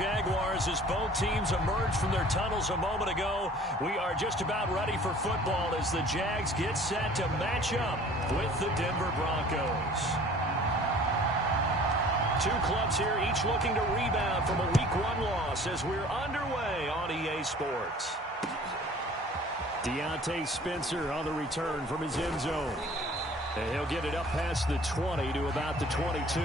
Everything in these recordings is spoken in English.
Jaguars as both teams emerge from their tunnels a moment ago. We are just about ready for football as the Jags get set to match up with the Denver Broncos. Two clubs here, each looking to rebound from a Week 1 loss as we're underway on EA Sports. Deontay Spencer on the return from his end zone. And he'll get it up past the 20 to about the 22.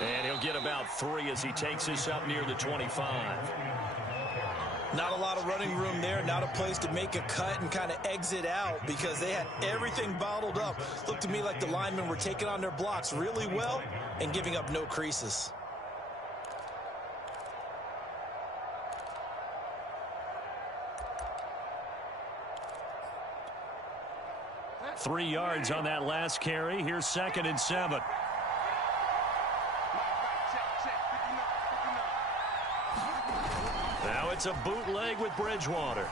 And he'll get about 3 as he takes us up near the 25. Not a lot of running room there, not a place to make a cut and kind of exit out because they had everything bottled up. Looked to me like the linemen were taking on their blocks really well and giving up no creases. Three yards on that last carry. Here's 2nd and 7. Now it's a bootleg with Bridgewater.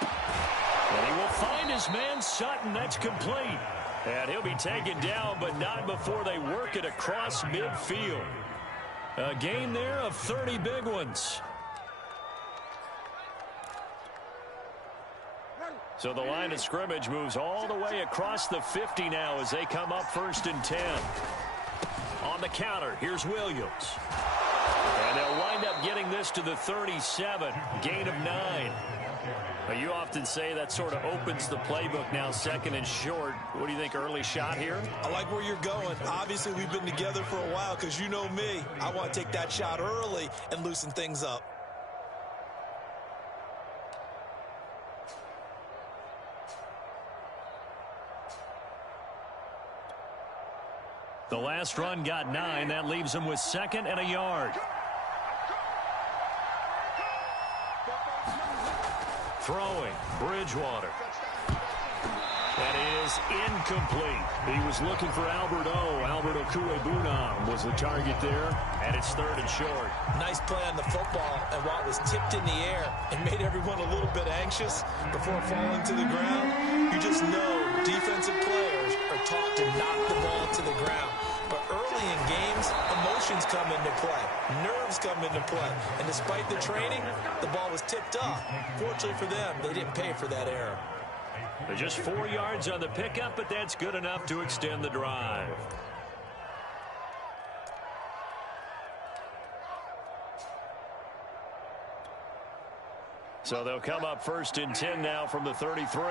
And he will find his man Sutton. That's complete. And he'll be taken down, but not before they work it across midfield. A gain there of 30 big ones. So the line of scrimmage moves all the way across the 50 now as they come up 1st and 10. On the counter, here's Williams. And they'll wind up getting this to the 37. Gain of 9. Now, you often say that sort of opens the playbook now, 2nd and short. What do you think, early shot here? I like where you're going. Obviously, we've been together for a while because you know me. I want to take that shot early and loosen things up. The last run got 9. That leaves him with 2nd and a yard. Throwing, Bridgewater. That is incomplete. He was looking for Albert Okuebunam was the target there, and it's 3rd and short. Nice play on the football, and while it was tipped in the air, it made everyone a little bit anxious before falling to the ground. You just know defensive players are taught to knock the ball to the ground. But early in games, emotions come into play. Nerves come into play. And despite the training, the ball was tipped up. Fortunately for them, they didn't pay for that error. They're just 4 yards on the pickup, but that's good enough to extend the drive. So they'll come up 1st and 10 now from the 33.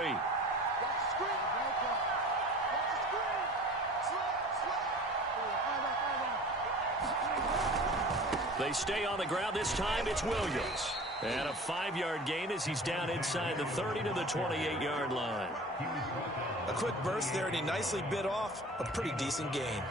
They stay on the ground. This time it's Williams. And a 5-yard gain as he's down inside the 30 to the 28-yard line. A quick burst there, and he nicely bit off a pretty decent gain.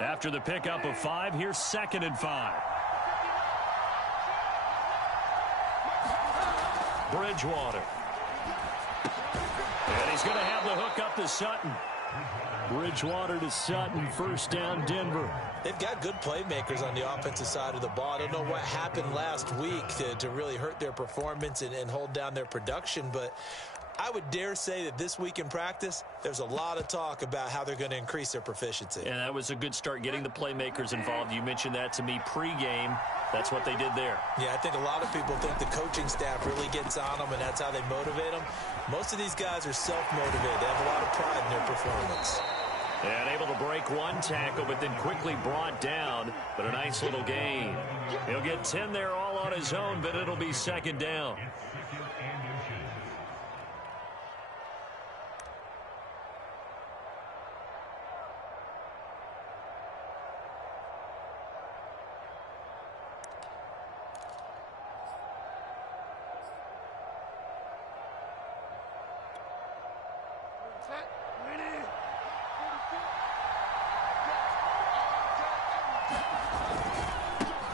After the pickup of 5, here's 2nd and 5. Bridgewater. And he's going to have the hook up to Sutton. Bridgewater to Sutton, 1st down Denver. They've got good playmakers on the offensive side of the ball. I don't know what happened last week to really hurt their performance and hold down their production, but I would dare say that this week in practice, there's a lot of talk about how they're going to increase their proficiency. And that was a good start, getting the playmakers involved. You mentioned that to me pregame. That's what they did there. Yeah, I think a lot of people think the coaching staff really gets on them, and that's how they motivate them. Most of these guys are self-motivated. They have a lot of pride in their performance. And able to break one tackle, but then quickly brought down. But a nice little gain. He'll get 10 there all on his own, but it'll be 2nd down.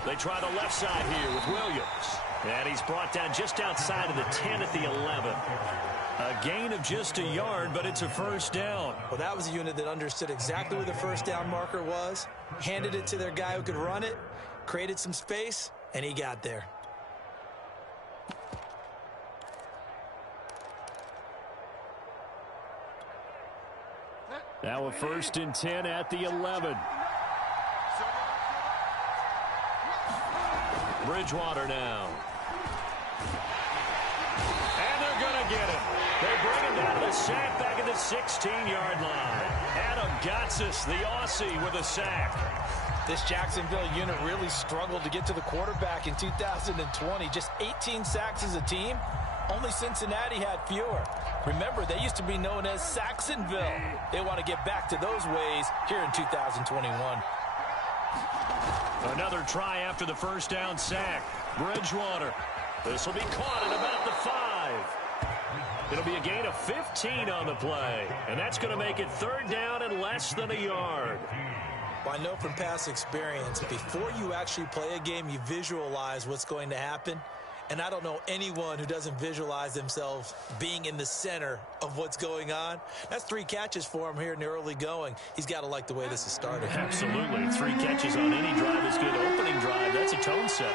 They try the left side here with Williams. And he's brought down just outside of the 10 at the 11. A gain of just a yard, but it's a first down. Well, that was a unit that understood exactly where the first down marker was, handed it to their guy who could run it, created some space, and he got there. Now a 1st and 10 at the 11. Bridgewater now. And they're going to get him. They bring him down to the sack back at the 16-yard line. Adam Gotsis, the Aussie, with a sack. This Jacksonville unit really struggled to get to the quarterback in 2020. Just 18 sacks as a team. Only Cincinnati had fewer. Remember, they used to be known as Saxonville. They want to get back to those ways here in 2021. Another try after the first down sack. Bridgewater. This will be caught at about the 5. It'll be a gain of 15 on the play. And that's going to make it 3rd down and less than a yard. Well, I know from past experience, before you actually play a game, you visualize what's going to happen. And I don't know anyone who doesn't visualize themselves being in the center of what's going on. That's 3 catches for him here in the early going. He's got to like the way this is started. Absolutely. 3 catches on any drive is good. Opening drive, that's a tone setter.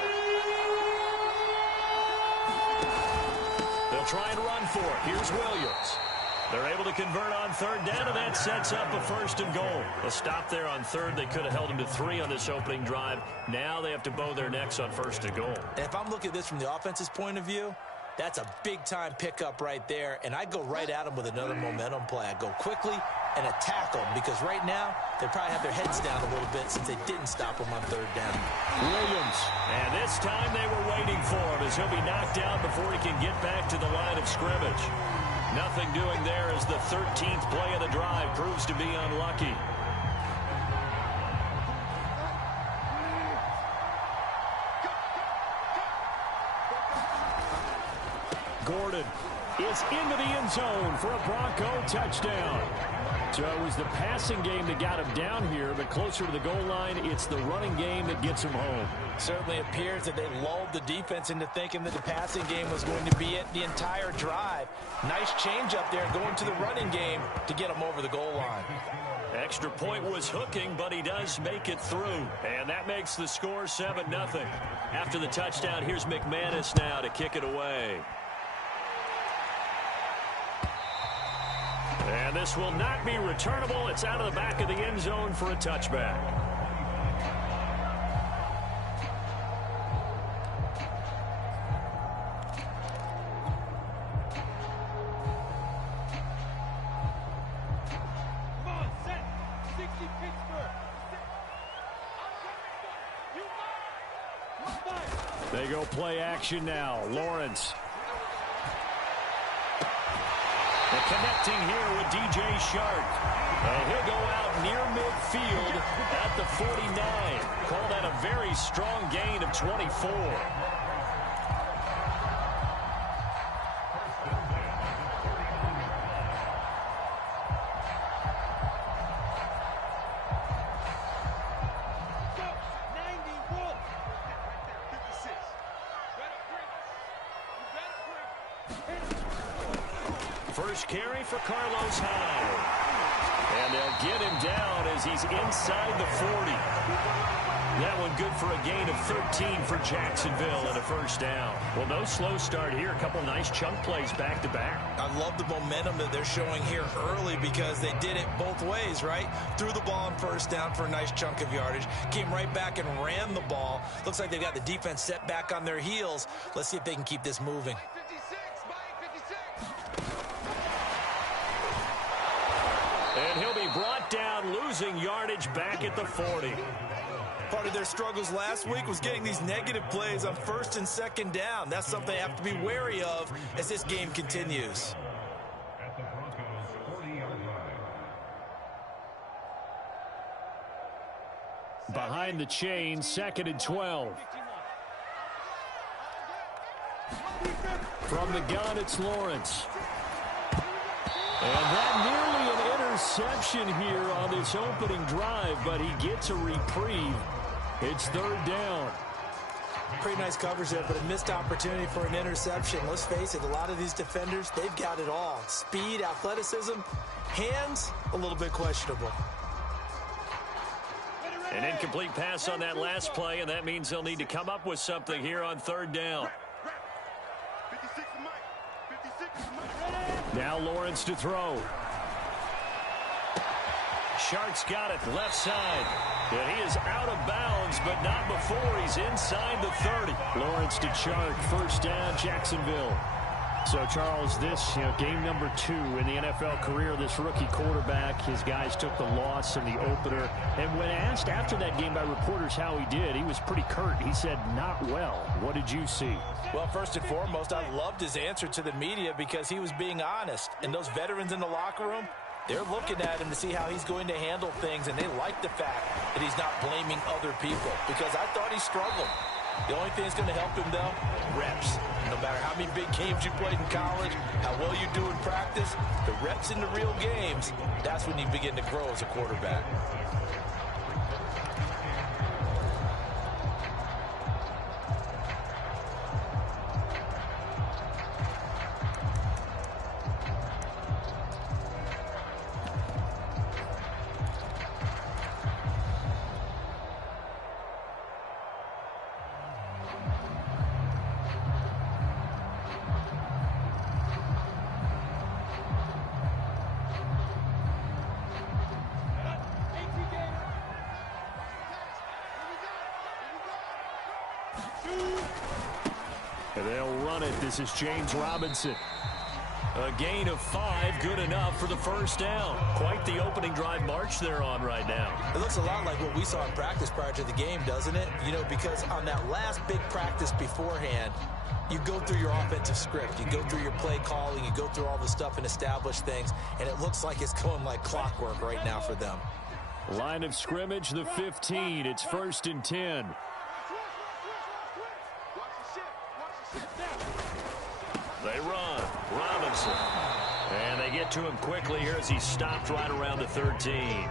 They'll try and run for it. Here's Williams. They're able to convert on 3rd down, and that sets up a 1st and goal. A stop there on 3rd. They could have held him to 3 on this opening drive. Now they have to bow their necks on 1st and goal. And if I'm looking at this from the offense's point of view, that's a big-time pickup right there, and I go right at him with another momentum play. I go quickly and attack them because right now they probably have their heads down a little bit since they didn't stop him on 3rd down. Williams. And this time they were waiting for him as he'll be knocked down before he can get back to the line of scrimmage. Nothing doing there as the 13th play of the drive proves to be unlucky. Gordon is into the end zone for a Bronco touchdown. So it was the passing game that got him down here, but closer to the goal line, it's the running game that gets him home. Certainly appears that they lulled the defense into thinking that the passing game was going to be it the entire drive. Nice change up there going to the running game to get him over the goal line. Extra point was hooking, but he does make it through. And that makes the score 7-0. After the touchdown, here's McManus now to kick it away. And this will not be returnable. It's out of the back of the end zone for a touchback. They go play action now. Lawrence. And connecting here with DJ Shark. He'll go out near midfield at the 49. Call that a very strong gain of 24. First carry for Carlos Hyde. And they'll get him down as he's inside the 40. That one good for a gain of 13 for Jacksonville and a first down. Well, no slow start here. A couple nice chunk plays back-to-back. I love the momentum that they're showing here early because they did it both ways, right? Threw the ball on first down for a nice chunk of yardage. Came right back and ran the ball. Looks like they've got the defense set back on their heels. Let's see if they can keep this moving. And he'll be brought down, losing yardage back at the 40. Part of their struggles last week was getting these negative plays on 1st and 2nd down. That's something they have to be wary of as this game continues. Behind the chain, 2nd and 12. From the gun, it's Lawrence. And that nearly an interception here on this opening drive, but he gets a reprieve. It's 3rd down. Pretty nice coverage there, but a missed opportunity for an interception. Let's face it, a lot of these defenders, they've got it all. Speed, athleticism, hands, a little bit questionable. An incomplete pass on that last play, and that means they'll need to come up with something here on third down. Now Lawrence to throw. Shark's got it left side. And he is out of bounds, but not before he's inside the 30. Lawrence to Chark, first down, Jacksonville. So, Charles, this, game number 2 in the NFL career, this rookie quarterback, his guys took the loss in the opener. And when asked after that game by reporters how he did, he was pretty curt. He said, not well. What did you see? Well, first and foremost, I loved his answer to the media because he was being honest. And those veterans in the locker room, they're looking at him to see how he's going to handle things, and they like the fact that he's not blaming other people because I thought he struggled. The only thing that's going to help him, though, reps. No matter how many big games you played in college, how well you do in practice, the reps in the real games, that's when you begin to grow as a quarterback. And they'll run it. This is James Robinson. A gain of 5, good enough for the first down. Quite the opening drive march they're on right now. It looks a lot like what we saw in practice prior to the game, doesn't it? Because on that last big practice beforehand, you go through your offensive script. You go through your play calling. You go through all the stuff and establish things. And it looks like it's going like clockwork right now for them. Line of scrimmage, the 15. It's first and 10. They run. Robinson. And they get to him quickly here as he stopped right around the 13.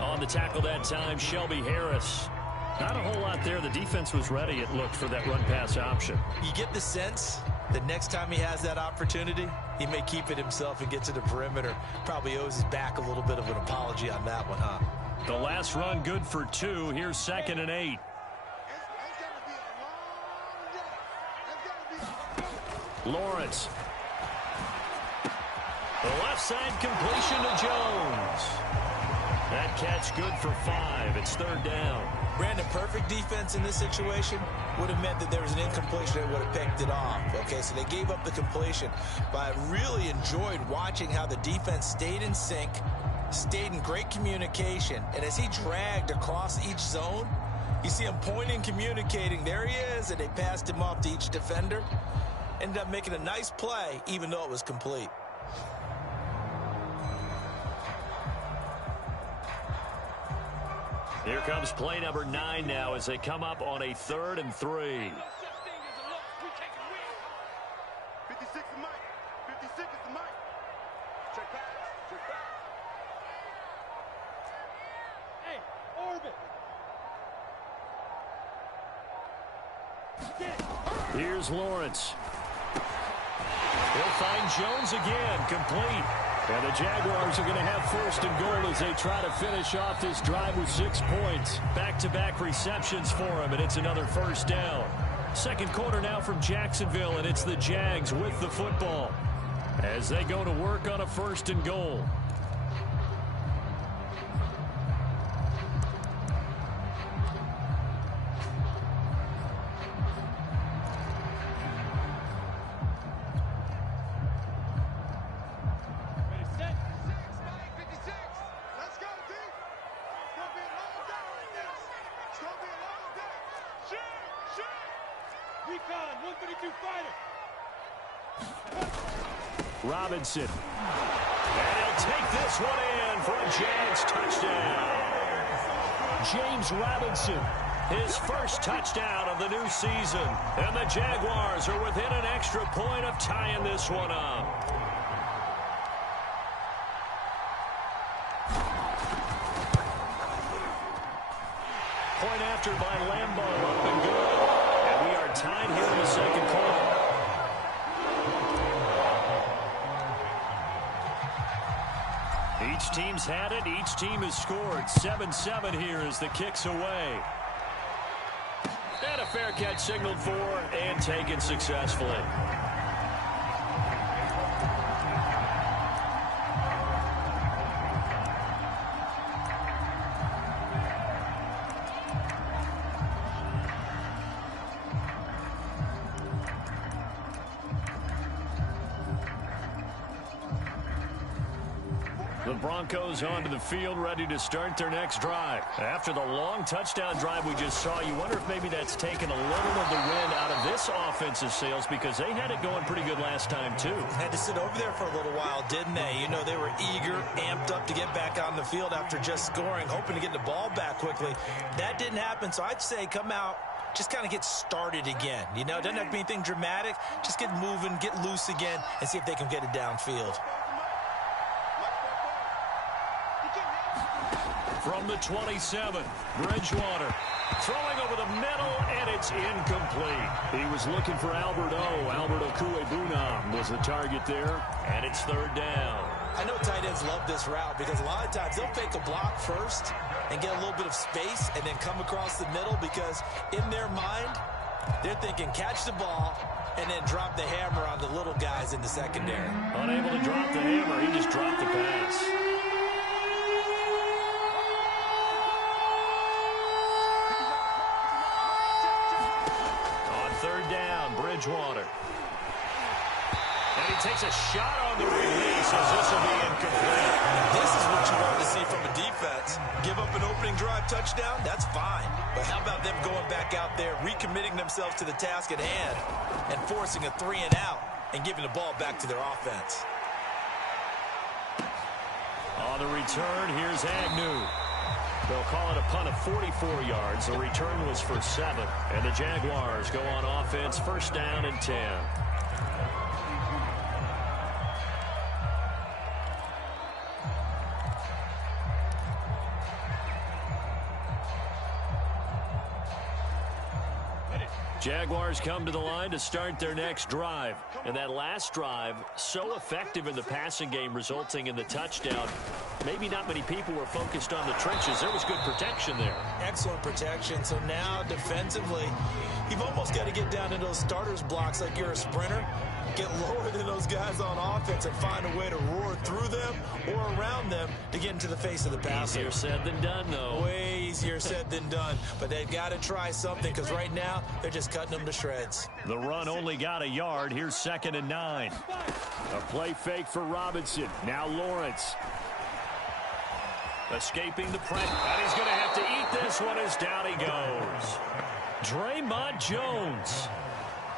On the tackle that time, Shelby Harris. Not a whole lot there. The defense was ready, it looked, for that run-pass option. You get the sense that next time he has that opportunity, he may keep it himself and get to the perimeter. Probably owes his back a little bit of an apology on that one, huh? The last run good for 2. Here's 2nd and 8. Lawrence. The left side completion to Jones. That catch good for 5. It's 3rd down. Brandon, perfect defense in this situation would have meant that there was an incompletion that would have picked it off. Okay, so they gave up the completion. But I really enjoyed watching how the defense stayed in sync, stayed in great communication. And as he dragged across each zone, you see him pointing, communicating. There he is, and they passed him off to each defender. Ended up making a nice play, even though it was complete. Here comes play number 9 now as they come up on a 3rd and 3. 56 is Mike. 56 is the Mike. Check back. Check back. Hey, orbit. Here's Lawrence. He'll find Jones again, complete. And the Jaguars are going to have 1st and goal as they try to finish off this drive with 6 points. Back-to-back receptions for him, and it's another 1st down. Second quarter now from Jacksonville, and it's the Jags with the football as they go to work on a 1st and goal. Robinson. And he'll take this one in for a Jags touchdown. James Robinson. His first touchdown of the new season. And the Jaguars are within an extra point of tying this one up. Point after by Lambeau, up and good. tied here in the second quarter. Each team's had it. Each team has scored. 7-7 here as the kick's away. And a fair catch signaled for and taken successfully. The Broncos onto the field, ready to start their next drive. After the long touchdown drive we just saw, you wonder if maybe that's taken a little of the wind out of this offensive sails, because they had it going pretty good last time, too. Had to sit over there for a little while, didn't they? You know, they were eager, amped up to get back on the field after just scoring, hoping to get the ball back quickly. That didn't happen, so I'd say come out, just kind of get started again. You know, it doesn't have to be anything dramatic. Just get moving, get loose again, and see if they can get it downfield. From the 27, Bridgewater throwing over the middle, and it's incomplete. He was looking for Albert Okuebunam was the target there, and it's third down. I know tight ends love this route because a lot of times they'll fake a block first and get a little bit of space and then come across the middle, because in their mind, they're thinking catch the ball and then drop the hammer on the little guys in the secondary. Unable to drop the hammer, he just dropped the pass. Third down, Bridgewater. And he takes a shot on the release as this will be incomplete. This is what you want to see from a defense. Give up an opening drive touchdown, that's fine. But how about them going back out there, recommitting themselves to the task at hand, and forcing a 3 and out and giving the ball back to their offense. On the return, here's Agnew. They'll call it a punt of 44 yards. The return was for 7. And the Jaguars go on offense, first down and 10. Jaguars come to the line to start their next drive. And that last drive, so effective in the passing game, resulting in the touchdown. Maybe not many people were focused on the trenches. There was good protection there. Excellent protection. So now defensively, you've almost got to get down into those starters blocks like you're a sprinter. Get lower than those guys on offense and find a way to roar through them or around them to get into the face of the passer. Easier said than done, though. Way easier said than done. But they've got to try something, because right now they're just cutting them to shreds. The run only got a yard. Here's 2nd and 9. A play fake for Robinson. Now Lawrence. Escaping the pressure. And he's going to have to eat this one as down he goes. Draymond Jones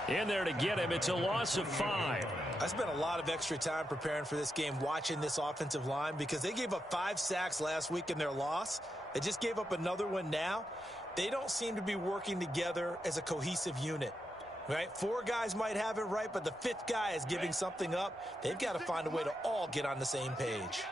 in there to get him. It's a loss of 5. I spent a lot of extra time preparing for this game, watching this offensive line, because they gave up 5 sacks last week in their loss. They just gave up another one now. They don't seem to be working together as a cohesive unit. Right? 4 guys might have it right, but the 5th guy is giving something up. They've got to find a way to all get on the same page.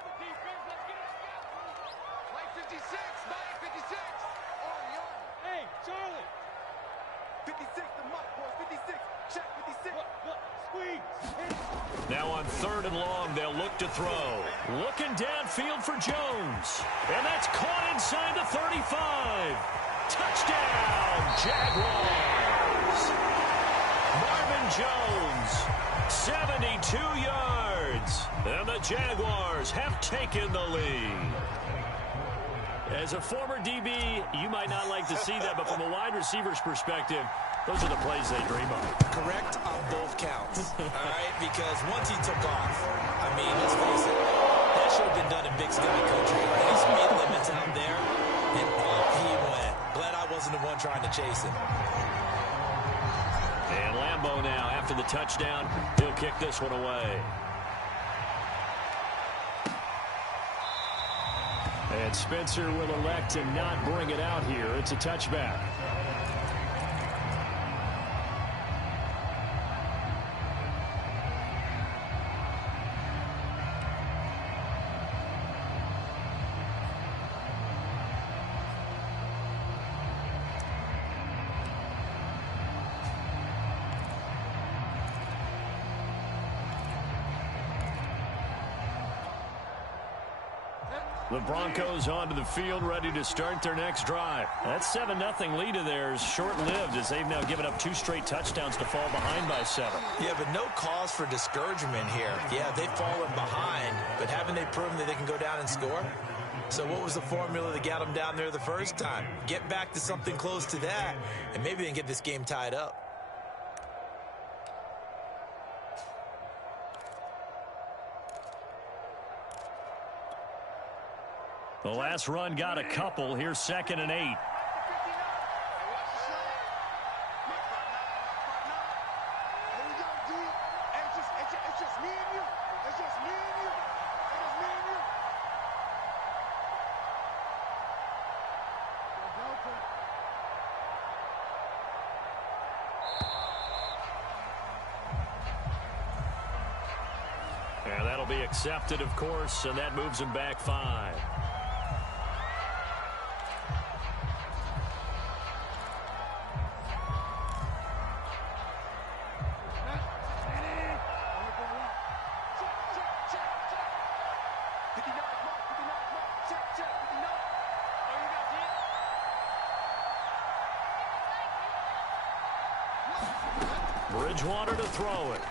Now on 3rd and long, they'll look to throw. Looking downfield for Jones. And that's caught inside the 35. Touchdown, Jaguars. Marvin Jones, 72 yards. And the Jaguars have taken the lead. As a former DB, you might not like to see that, but from a wide receiver's perspective, those are the plays they dream of. Correct on both counts, all right? Because once he took off, I mean, let's face it, that should have been done in Big Sky Country. Right? Speed limits out there, and off he went. Glad I wasn't the one trying to chase him. And Lambeau now, after the touchdown, he'll kick this one away. And Spencer will elect to not bring it out here. It's a touchback. The Broncos onto the field, ready to start their next drive. That 7-0 lead of theirs short-lived as they've now given up 2 straight touchdowns to fall behind by 7. Yeah, but no cause for discouragement here. Yeah, they've fallen behind, but haven't they proven that they can go down and score? So what was the formula that got them down there the first time? Get back to something close to that, and maybe they can get this game tied up. The last run got a couple. Here's 2nd and 8. And that'll be accepted, of course, and that moves him back 5. Bridgewater to throw it.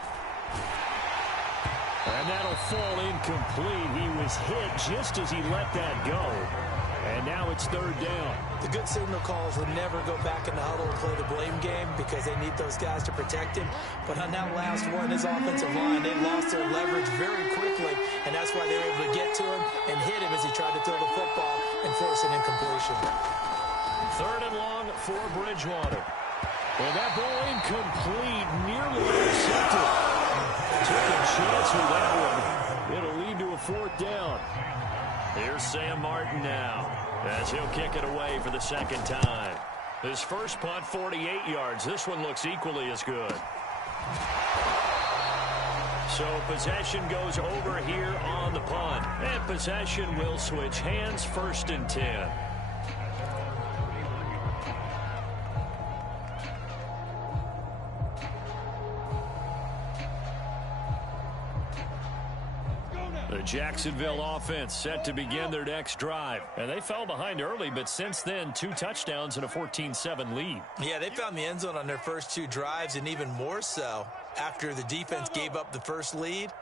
And that'll fall incomplete. He was hit just as he let that go. And now it's 3rd down. The good signal calls would never go back in the huddle and play the blame game because they need those guys to protect him. But on that last one, his offensive line, they lost their leverage very quickly, and that's why they were able to get to him and hit him as he tried to throw the football and force an incompletion. 3rd and long for Bridgewater. And that ball incomplete, nearly intercepted. Took a chance with that one. It'll lead to a 4th down. Here's Sam Martin now as he'll kick it away for the 2nd time. His first punt, 48 yards. This one looks equally as good. So possession goes over here on the punt. And possession will switch hands, 1st and 10. The Jacksonville offense set to begin their next drive. And they fell behind early, but since then, 2 touchdowns and a 14-7 lead. Yeah, they found the end zone on their first 2 drives, and even more so after the defense gave up the first lead.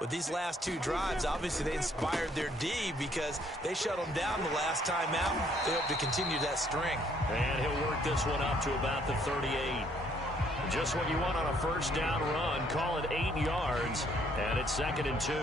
With these last 2 drives, obviously they inspired their D because they shut them down the last time out. They hope to continue that string. And he'll work this one up to about the 38. Just what you want on a 1st down run. Call it 8 yards, and it's 2nd and 2.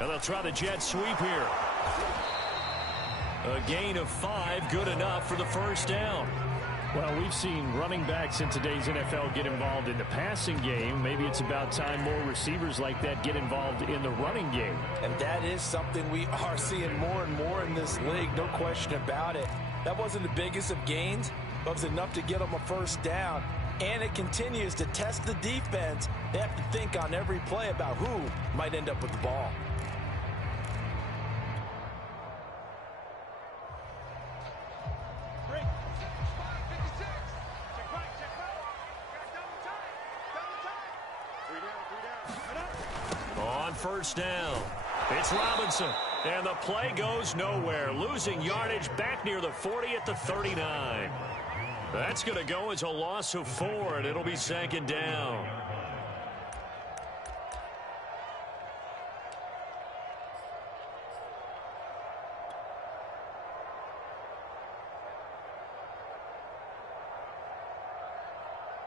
And they'll try the jet sweep here. A gain of 5, good enough for the 1st down. Well, we've seen running backs in today's NFL get involved in the passing game. Maybe it's about time more receivers like that get involved in the running game. And that is something we are seeing more and more in this league, no question about it. That wasn't the biggest of gains, but it was enough to get them a 1st down. And it continues to test the defense. They have to think on every play about who might end up with the ball. On 1st down, it's Robinson. And the play goes nowhere. Losing yardage back near the 40 at the 39. That's going to go as a loss of 4, and it'll be 2nd down.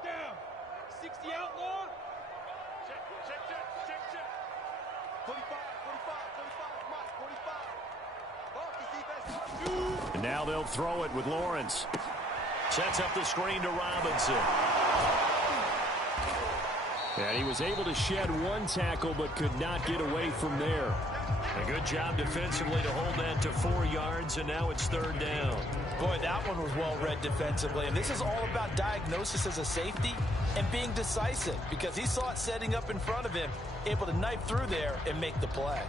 Down. 60 outlaw. Check. 45, Mike, 45. And now they'll throw it with Lawrence. Sets up the screen to Robinson. And he was able to shed 1 tackle but could not get away from there. A good job defensively to hold that to 4 yards, and now it's 3rd down. Boy, that one was well read defensively. And this is all about diagnosis as a safety and being decisive, because he saw it setting up in front of him, able to knife through there and make the play.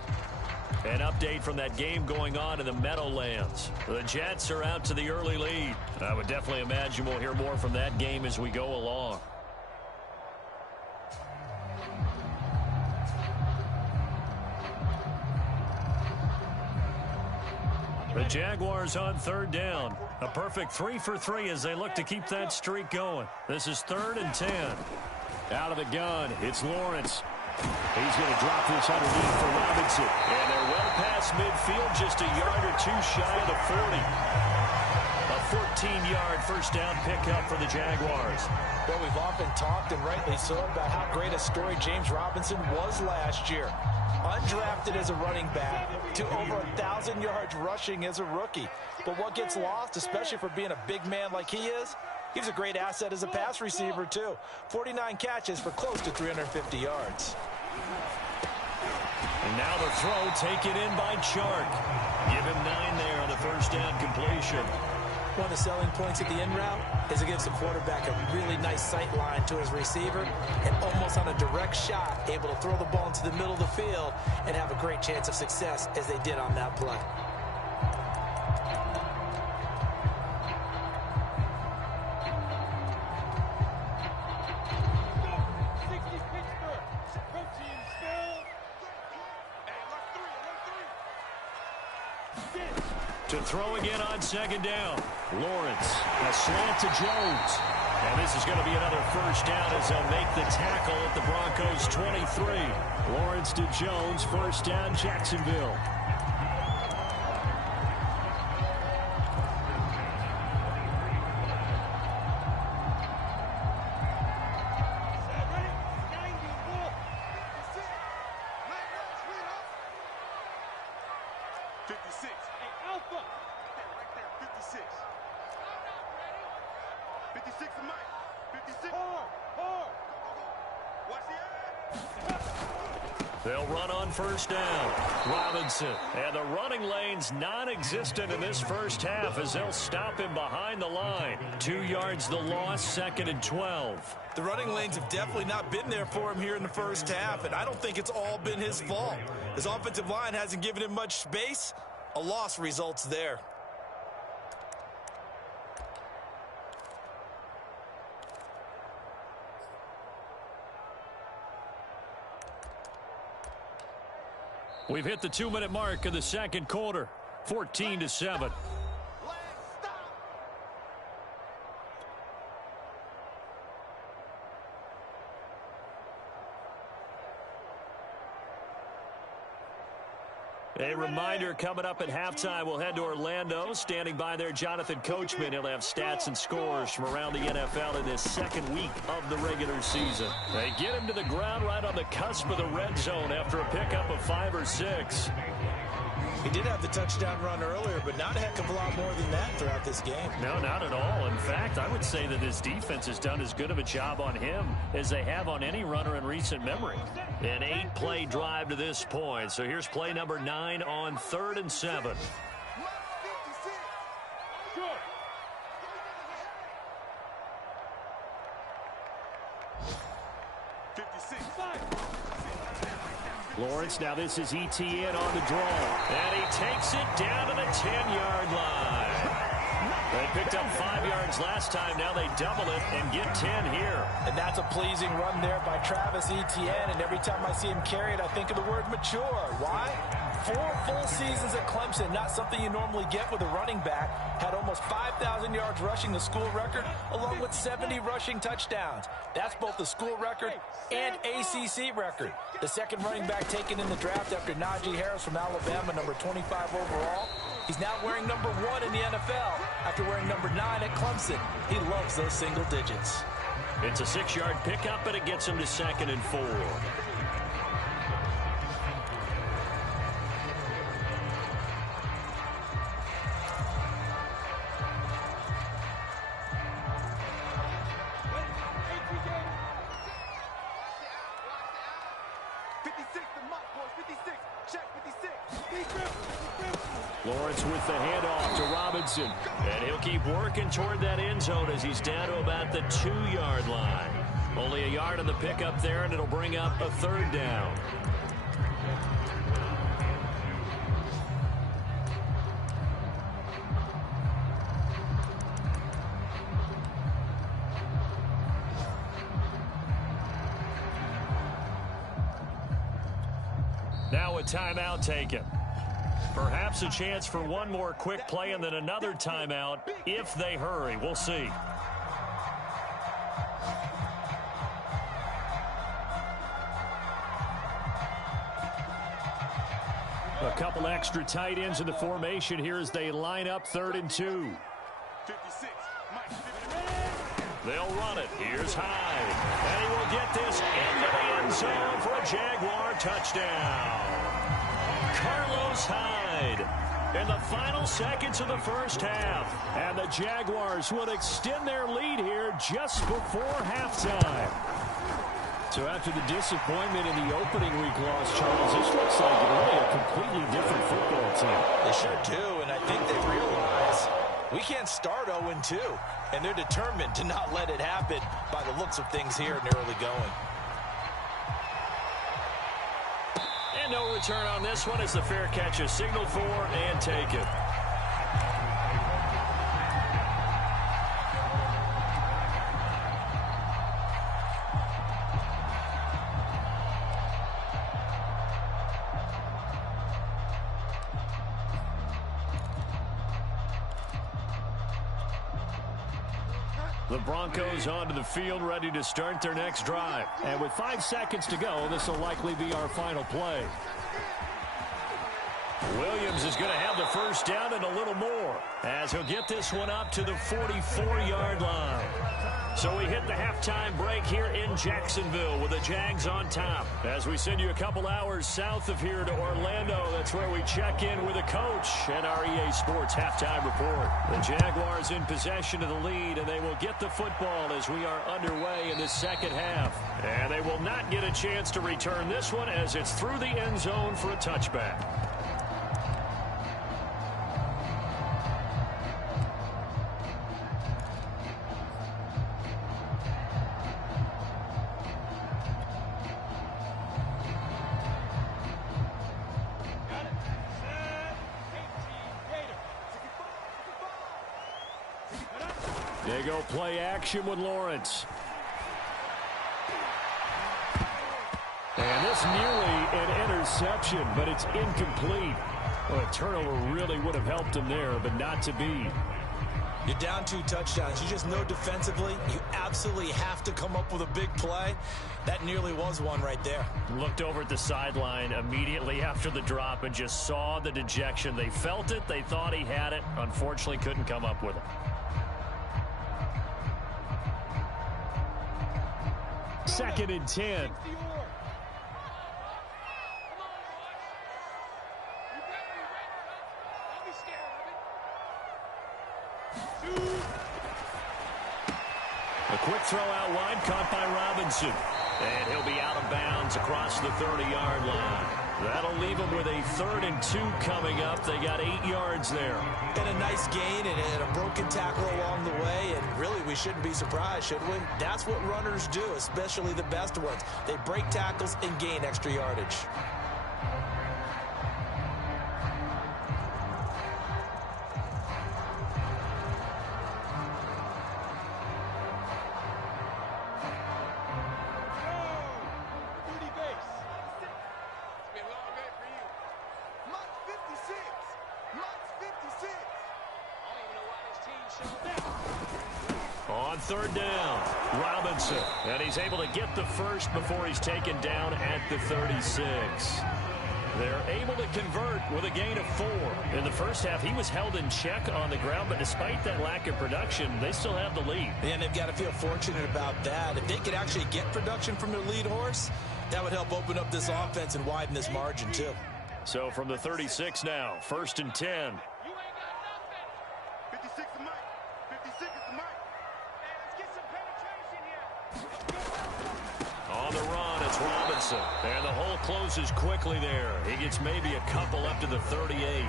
An update from that game going on in the Meadowlands. The Jets are out to the early lead. I would definitely imagine we'll hear more from that game as we go along. The Jaguars on 3rd down. A perfect 3 for 3 as they look to keep that streak going. This is 3rd and 10. Out of the gun, it's Lawrence. He's going to drop this underneath for Robinson. And they're well past midfield, just a yard or two shy of the 40. A 14-yard first down pickup for the Jaguars. Well, we've often talked, and rightly so, about how great a story James Robinson was last year. Undrafted as a running back to over 1,000 yards rushing as a rookie. But what gets lost, especially for being a big man like he is, he's a great asset as a pass receiver, too. 49 catches for close to 350 yards. And now the throw taken in by Chark. Give him 9 there on the first down completion. One of the selling points of the in route is it gives the quarterback a really nice sight line to his receiver, and almost on a direct shot, able to throw the ball into the middle of the field and have a great chance of success as they did on that play. To throw again on 2nd down. Lawrence, a slant to Jones. And this is going to be another first down as they'll make the tackle at the Broncos' 23. Lawrence to Jones, first down, Jacksonville. They'll run on first down. Robinson. And the running lane's non-existent in this first half as they'll stop him behind the line. 2 yards the loss, 2nd and 12. The running lanes have definitely not been there for him here in the first half, and I don't think it's all been his fault. His offensive line hasn't given him much space. A loss results there. We've hit the 2-minute mark of the second quarter. 14-7. A reminder, coming up at halftime, we'll head to Orlando. Standing by there, Jonathan Coachman. He'll have stats and scores from around the NFL in this second week of the regular season. They get him to the ground right on the cusp of the red zone after a pickup of 5 or 6. He did have the touchdown run earlier, but not a heck of a lot more than that throughout this game. No, not at all. In fact, I would say that this defense has done as good of a job on him as they have on any runner in recent memory. An 8-play drive to this point. So here's play number 9 on 3rd and 7. Lawrence, now this is ETN on the draw. And he takes it down to the 10-yard line. They picked up 5 yards last time. Now they double it and get 10 here. And that's a pleasing run there by Travis Etienne. And every time I see him carry it, I think of the word mature. Why? 4 full seasons at Clemson, not something you normally get with a running back. Had almost 5,000 yards rushing, the school record, along with 70 rushing touchdowns. That's both the school record and ACC record. The second running back taken in the draft after Najee Harris from Alabama, number 25 overall. He's now wearing number 1 in the NFL after wearing number 9 at Clemson. He loves those single digits. It's a 6-yard pickup, and it gets him to 2nd and 4. 56. Check 56. Lawrence with the handoff to Robinson. And he'll keep working toward that end zone as he's down to about the 2-yard line. Only a yard on the pickup there, and it'll bring up a 3rd down. Now a timeout taken. Perhaps a chance for one more quick play and then another timeout if they hurry. We'll see. A couple extra tight ends in the formation here as they line up 3rd and 2. 56. Mike. They'll run it. Here's Hyde. And he will get this into the end zone for a Jaguar touchdown. Carlos Hyde in the final seconds of the first half. And the Jaguars would extend their lead here just before halftime. So after the disappointment in the opening week loss, Charles, this looks like really a completely different football team. They sure do, and I think they realize we can't start 0-2, and they're determined to not let it happen by the looks of things here in the early going. And no return on this one as the fair catch is signaled for and taken. The Broncos onto the field, ready to start their next drive. And with 5 seconds to go, this will likely be our final play. Williams is going to have the first down and a little more as he'll get this one up to the 44-yard line. So we hit the halftime break here in Jacksonville with the Jags on top. As we send you a couple hours south of here to Orlando, that's where we check in with a coach and our EA Sports halftime report. The Jaguars in possession of the lead, and they will get the football as we are underway in the second half. And they will not get a chance to return this one as it's through the end zone for a touchback. They go play action with Lawrence. And this nearly an interception, but it's incomplete. Well, a turnover really would have helped him there, but not to be. You're down 2 touchdowns. You just know defensively you absolutely have to come up with a big play. That nearly was one right there. Looked over at the sideline immediately after the drop and just saw the dejection. They felt it. They thought he had it. Unfortunately, couldn't come up with it. Second and 10. A quick throw out wide, caught by Robinson. And he'll be out of bounds across the 30-yard line. That'll leave them with a 3rd and 2 coming up. They got 8 yards there. And a nice gain and a broken tackle along the way. And really, we shouldn't be surprised, should we? That's what runners do, especially the best ones. They break tackles and gain extra yardage. On 3rd down, Robinson. And he's able to get the first before he's taken down at the 36. They're able to convert with a gain of 4. In the first half, he was held in check on the ground, but despite that lack of production, they still have the lead. And they've got to feel fortunate about that. If they could actually get production from their lead horse, that would help open up this offense and widen this margin, too. So from the 36 now, 1st and 10. 56 is Mike. 56 is Mike. Hey, let's get some penetration here. On the run. It's Robinson. And the hole closes quickly there. He gets maybe a couple up to the 38.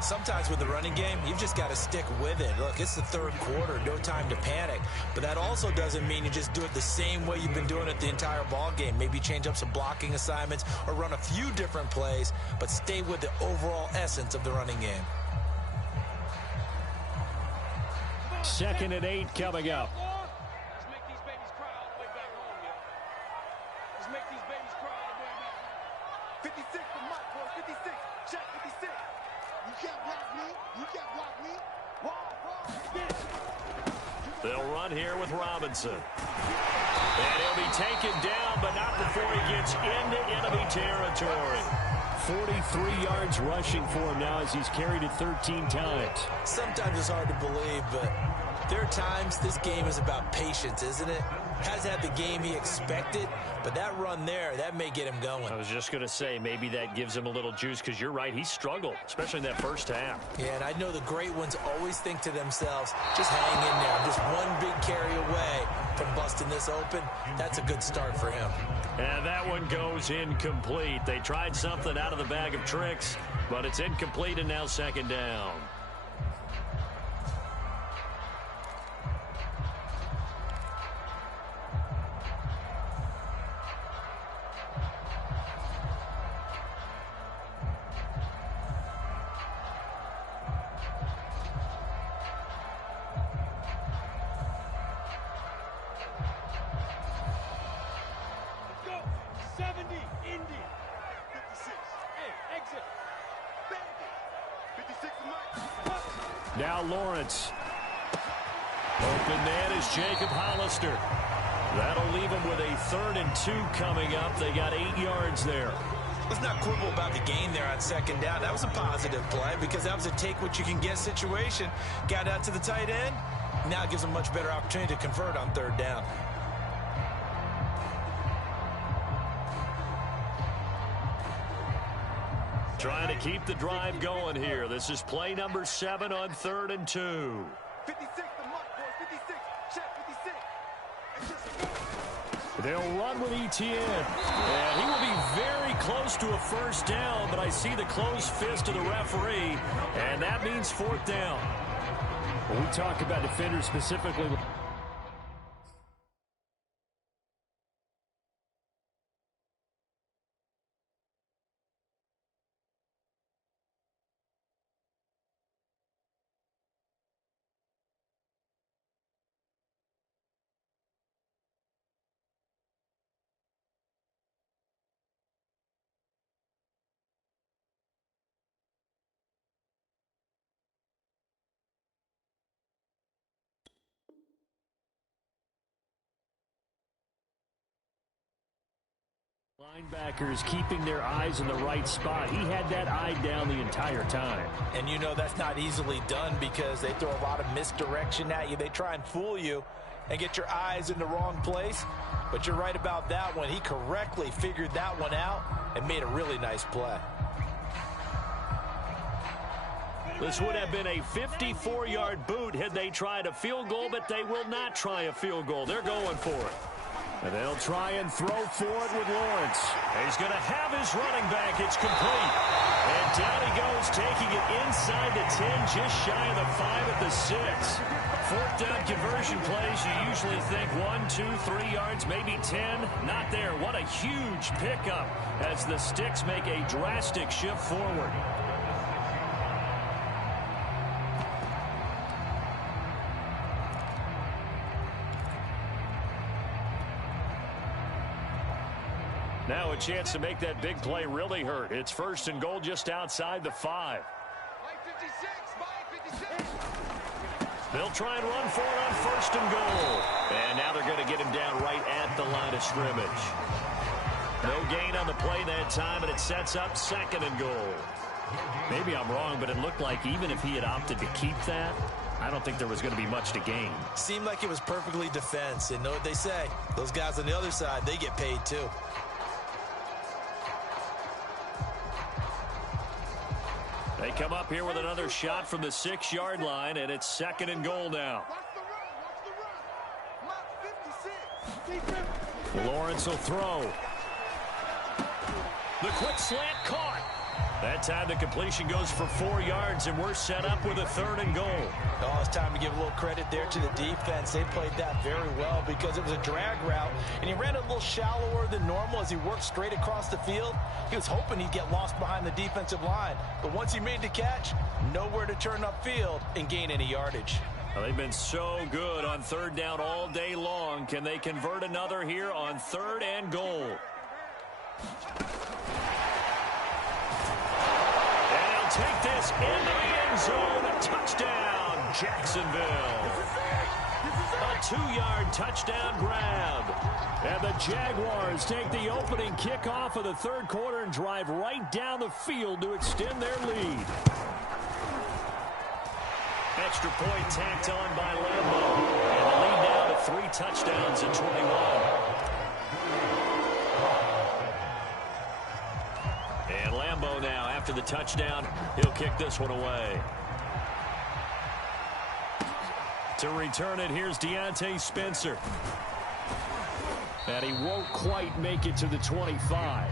Sometimes with the running game, you've just got to stick with it. Look, it's the third quarter, no time to panic. But that also doesn't mean you just do it the same way you've been doing it the entire ball game. Maybe change up some blocking assignments or run a few different plays, but stay with the overall essence of the running game. 2nd and 8 coming up. Let's make these babies cry all the way back home, yo. Let's make these babies cry all the way back home. 56 for Mike, boy. 56. Check 56. You can't block me. You can't block me. They'll run here with Robinson. And he'll be taken down, but not before he gets into enemy territory. 43 yards rushing for him now as he's carried it 13 times. Sometimes it's hard to believe, but there are times this game is about patience, isn't it? Hasn't had the game he expected, but that run there, that may get him going. I was just going to say, maybe that gives him a little juice, because you're right, he struggled, especially in that first half. Yeah, and I know the great ones always think to themselves, just hang in there. I'm just one big carry away from busting this open. That's a good start for him. And that one goes incomplete. They tried something out of the bag of tricks, but it's incomplete, and now 2nd down. Now Lawrence. Open man is Jacob Hollister. That'll leave him with a 3rd and 2 coming up. They got 8 yards there. Let's not quibble about the gain there on 2nd down. That was a positive play because that was a take-what-you-can-get situation. Got out to the tight end. Now it gives him a much better opportunity to convert on 3rd down. Trying to keep the drive going here. This is play number 7 on 3rd and 2. 56 to Mike, boy. 56. Check 56. They'll run with ETN. And he will be very close to a 1st down, but I see the closed fist of the referee, and that means 4th down. When we talk about defenders specifically, linebackers keeping their eyes in the right spot. He had that eye down the entire time. And you know that's not easily done because they throw a lot of misdirection at you. They try and fool you and get your eyes in the wrong place. But you're right about that one. He correctly figured that one out and made a really nice play. This would have been a 54-yard boot had they tried a field goal, but they will not try a field goal. They're going for it. And they'll try and throw for it with Lawrence. He's going to have his running back. It's complete. And down he goes, taking it inside the 10, just shy of the 5 at the 6. 4th down conversion plays, you usually think 1, 2, 3 yards, maybe 10. Not there. What a huge pickup as the Sticks make a drastic shift forward. Now a chance to make that big play really hurt. It's 1st and goal just outside the 5. Mike 56. Mike 56. They'll try and run for it on 1st and goal. And now they're going to get him down right at the line of scrimmage. No gain on the play that time, and it sets up 2nd and goal. Maybe I'm wrong, but it looked like even if he had opted to keep that, I don't think there was going to be much to gain. Seemed like it was perfectly defense. And know what they say? Those guys on the other side, they get paid too. They come up here with another shot from the 6-yard line, and it's 2nd and goal now. Watch the run. Watch the run. Mike 56. Lawrence will throw. The quick slant caught. That time the completion goes for 4 yards, and we're set up with a 3rd and goal. Oh, it's time to give a little credit there to the defense. They played that very well because it was a drag route, and he ran a little shallower than normal as he worked straight across the field. He was hoping he'd get lost behind the defensive line, but once he made the catch, nowhere to turn upfield and gain any yardage. Well, they've been so good on 3rd down all day long. Can they convert another here on 3rd and goal? Take this into the end zone. Touchdown, Jacksonville. A 2-yard touchdown grab. And the Jaguars take the opening kickoff of the 3rd quarter and drive right down the field to extend their lead. Extra point tacked on by Lambeau. And the lead now to 3 touchdowns at 21. And Lambeau now, after the touchdown, he'll kick this one away. To return it, here's Deontay Spencer. And he won't quite make it to the 25.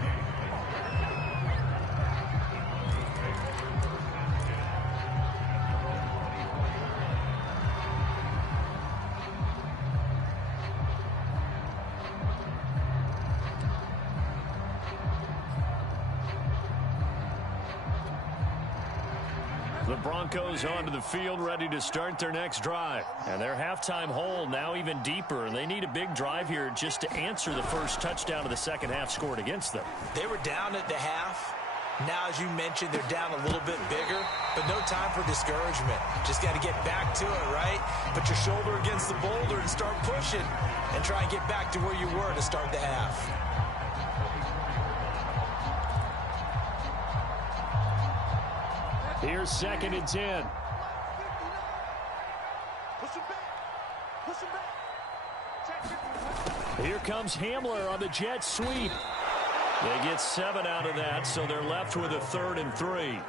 The Broncos onto the field, ready to start their next drive. And their halftime hole now even deeper, and they need a big drive here just to answer the first touchdown of the second half scored against them. They were down at the half. Now, as you mentioned, they're down a little bit bigger, but no time for discouragement. Just got to get back to it, right? Put your shoulder against the boulder and start pushing, and try and get back to where you were to start the half. Here's 2nd and 10. Here comes Hamler on the jet sweep. They get 7 out of that, so they're left with a 3rd and 3.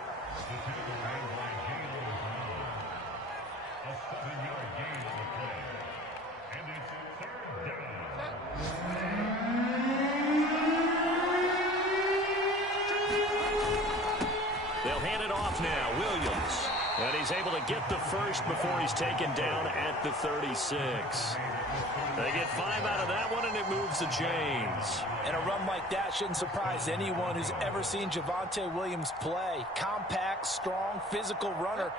They'll hand it off now. Williams. And he's able to get the first before he's taken down at the 36. They get 5 out of that one, and it moves to James. And a run like that shouldn't surprise anyone who's ever seen Javonte Williams play. Compact, strong, physical runner.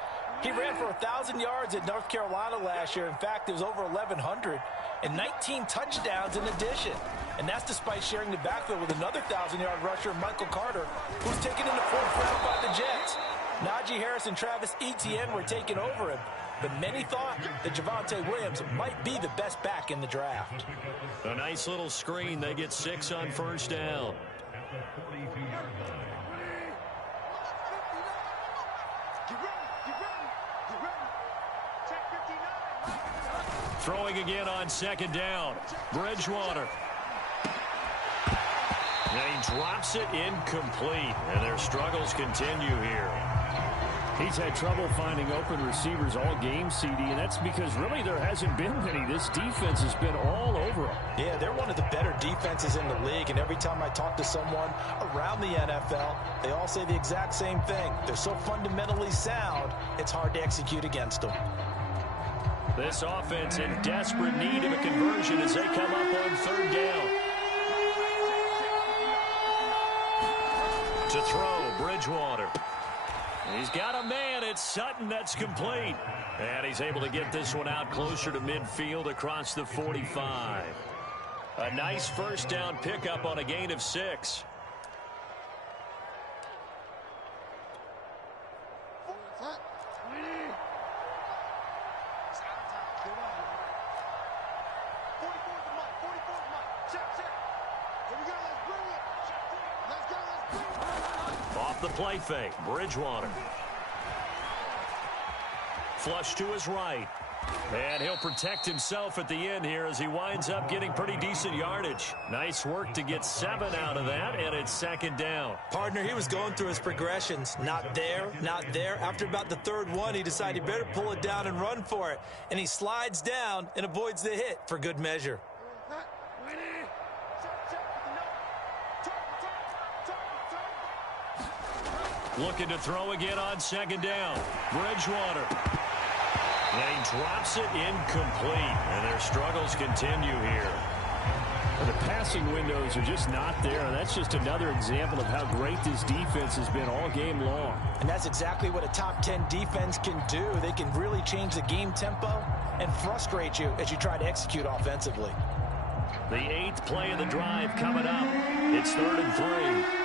He ran for 1,000 yards at North Carolina last year. In fact, it was over 1,100. And 19 touchdowns in addition. And that's despite sharing the backfield with another 1,000-yard rusher, Michael Carter, who's taken in the 4th round by the Jets. Najee Harris and Travis Etienne were taking over him. But many thought that Javonte Williams might be the best back in the draft. A nice little screen. They get 6 on 1st down. Throwing again on 2nd down. Bridgewater. And he drops it incomplete. And their struggles continue here. He's had trouble finding open receivers all game, CD, and that's because really there hasn't been many. This defense has been all over them. Yeah, they're one of the better defenses in the league, and every time I talk to someone around the NFL, they all say the exact same thing. They're so fundamentally sound, it's hard to execute against them. This offense in desperate need of a conversion as they come up on 3rd down. To throw, Bridgewater. He's got a man. It's Sutton that's complete. And he's able to get this one out closer to midfield across the 45. A nice 1st down pickup on a gain of 6. Off the play fake, Bridgewater. Flush to his right. And he'll protect himself at the end here as he winds up getting pretty decent yardage. Nice work to get 7 out of that, and it's 2nd down. Partner, he was going through his progressions. Not there, not there. After about the 3rd one, he decided he better pull it down and run for it. And he slides down and avoids the hit for good measure. Looking to throw again on second down. Bridgewater. And he drops it incomplete. And their struggles continue here. The passing windows are just not there. That's just another example of how great this defense has been all game long. And that's exactly what a top 10 defense can do. They can really change the game tempo and frustrate you as you try to execute offensively. The 8th play of the drive coming up. It's 3rd and 3.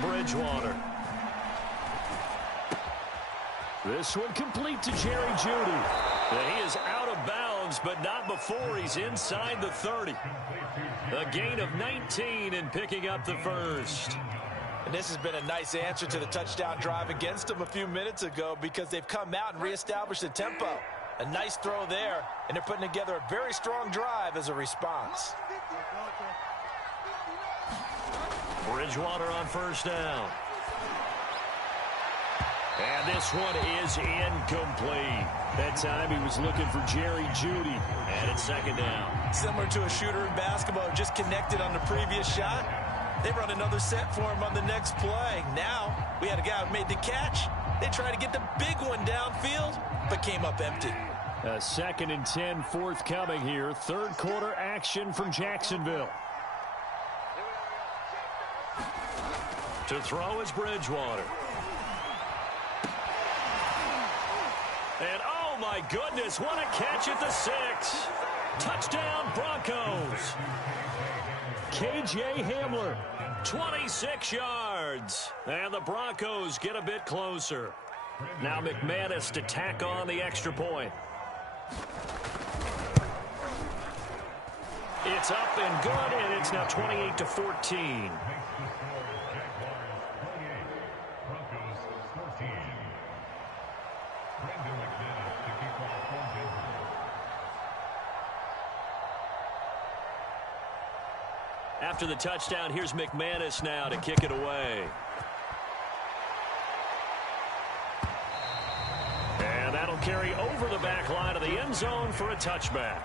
Bridgewater. This one complete to Jerry Jeudy. He is out of bounds, but not before he's inside the 30. A gain of 19 and picking up the first. And this has been a nice answer to the touchdown drive against them a few minutes ago because they've come out and reestablished the tempo. A nice throw there, and they're putting together a very strong drive as a response. Bridgewater on first down. And this one is incomplete. That time he was looking for Jerry Jeudy. And it's second down. Similar to a shooter in basketball, just connected on the previous shot. They run another set for him on the next play. Now, we had a guy who made the catch. They tried to get the big one downfield, but came up empty. A 2nd and 10 forthcoming here. 3rd quarter action from Jacksonville. To throw is Bridgewater. And oh my goodness, what a catch at the 6. Touchdown Broncos. KJ Hamler. 26 yards. And the Broncos get a bit closer. Now McManus to tack on the extra point. It's up and good, and it's now 28-14. After the touchdown, here's McManus now to kick it away. And that'll carry over the back line of the end zone for a touchback.